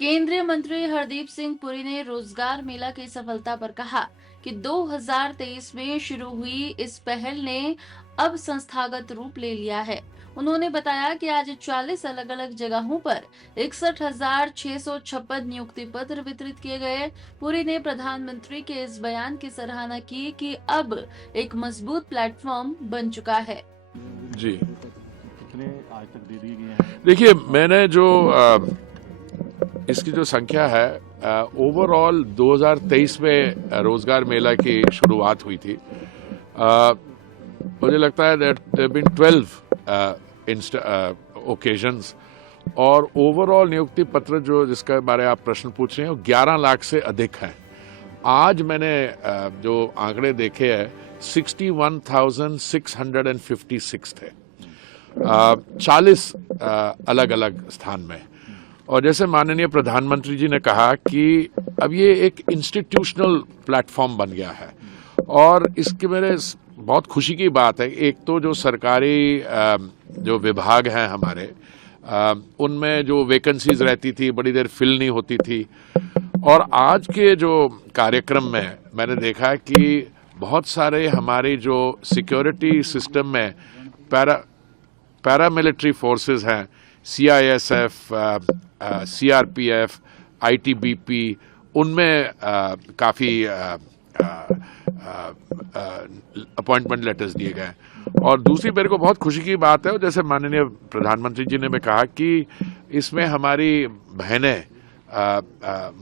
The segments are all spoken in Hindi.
केंद्रीय मंत्री हरदीप सिंह पुरी ने रोजगार मेला की सफलता पर कहा कि 2023 में शुरू हुई इस पहल ने अब संस्थागत रूप ले लिया है। उन्होंने बताया कि आज 40 अलग अलग जगहों पर 61,656 नियुक्ति पत्र वितरित किए गए। पुरी ने प्रधानमंत्री के इस बयान की सराहना की कि अब एक मजबूत प्लेटफॉर्म बन चुका है। जी, कितने आज तक दे दिए गए हैं? देखिए मैंने जो इसकी जो संख्या है ओवरऑल 2023 में रोजगार मेला की शुरुआत हुई थी। मुझे लगता है दैट देयर बीन 12 ओकेजन्स और ओवरऑल नियुक्ति पत्र जो जिसके बारे आप प्रश्न पूछ रहे हैं वो 11 लाख से अधिक है। आज मैंने जो आंकड़े देखे हैं 61,656 थे 40 अलग अलग स्थान में। और जैसे माननीय प्रधानमंत्री जी ने कहा कि अब ये एक इंस्टीट्यूशनल प्लेटफॉर्म बन गया है और इसके मेरे बहुत खुशी की बात है। एक तो जो सरकारी जो विभाग हैं हमारे उनमें जो वैकेंसीज रहती थी बड़ी देर फिल नहीं होती थी और आज के जो कार्यक्रम में मैंने देखा कि बहुत सारे हमारी जो सिक्योरिटी सिस्टम में पैरामिलिट्री फोर्सेस हैं, CISF, CRPF, ITBP, उनमें काफ़ी अपॉइंटमेंट लेटर्स दिए गए। और दूसरी मेरे को बहुत खुशी की बात है, जैसे माननीय प्रधानमंत्री जी ने भी कहा कि इसमें हमारी बहनें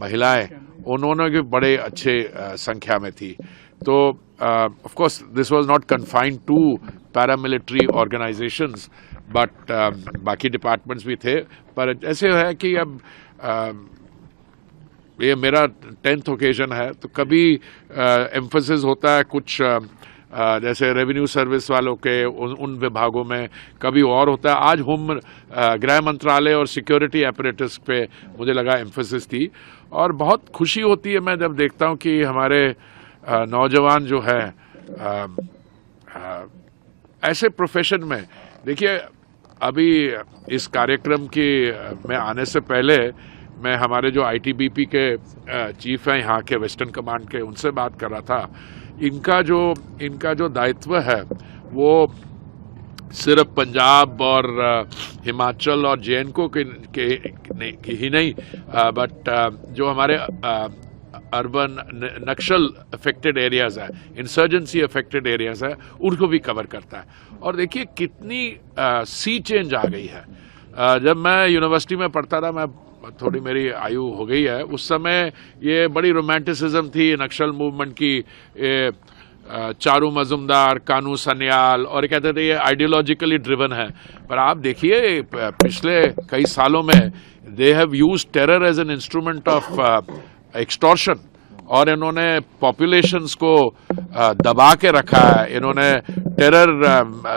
महिलाएं उन्होंने भी बड़े अच्छे संख्या में थी। तो of course this was not confined to paramilitary organisations but बाकी डिपार्टमेंट्स भी थे। पर ऐसे है कि अब ये मेरा 10th ओकेजन है तो कभी एम्फसिस होता है कुछ जैसे रेवेन्यू सर्विस वालों के उन विभागों में, कभी और होता है। आज होम गृह मंत्रालय और सिक्योरिटी एपरेटस पे मुझे लगा एम्फसिस थी और बहुत खुशी होती है मैं जब देखता हूँ कि हमारे नौजवान जो है ऐसे प्रोफेशन में। देखिए अभी इस कार्यक्रम की में आने से पहले मैं हमारे जो ITBP के चीफ हैं यहाँ के वेस्टर्न कमांड के, उनसे बात कर रहा था। इनका जो दायित्व है वो सिर्फ पंजाब और हिमाचल और JNK के ही नहीं बट जो हमारे अर्बन नक्सल अफेक्टेड एरियाज है, इंसर्जेंसी अफेक्टेड एरियाज है, उनको भी कवर करता है। और देखिए कितनी सी चेंज आ गई है। जब मैं यूनिवर्सिटी में पढ़ता था, मैं थोड़ी मेरी आयु हो गई है, उस समय ये बड़ी रोमांटिसिज्म थी नक्सल मूवमेंट की। चारू मजुमदार, कानू सन्याल और कहते थे ये आइडियोलॉजिकली ड्रिवन है। पर आप देखिए पिछले कई सालों में they have used terror as an instrument of extortion और इन्होंने पॉपुलेशंस को दबा के रखा है। इन्होंने टेरर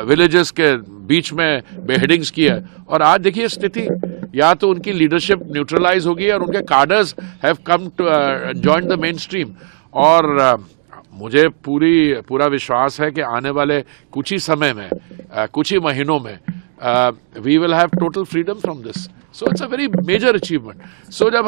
विलेजेस के बीच में बेहेडिंग्स की है और आज देखिए स्थिति, या तो उनकी लीडरशिप न्यूट्रलाइज हो गई और उनके cadres have come to join the mainstream. और मुझे पूरा विश्वास है कि आने वाले कुछ ही समय में कुछ ही महीनों में we will have total freedom from this. So it's a very major achievement. So जब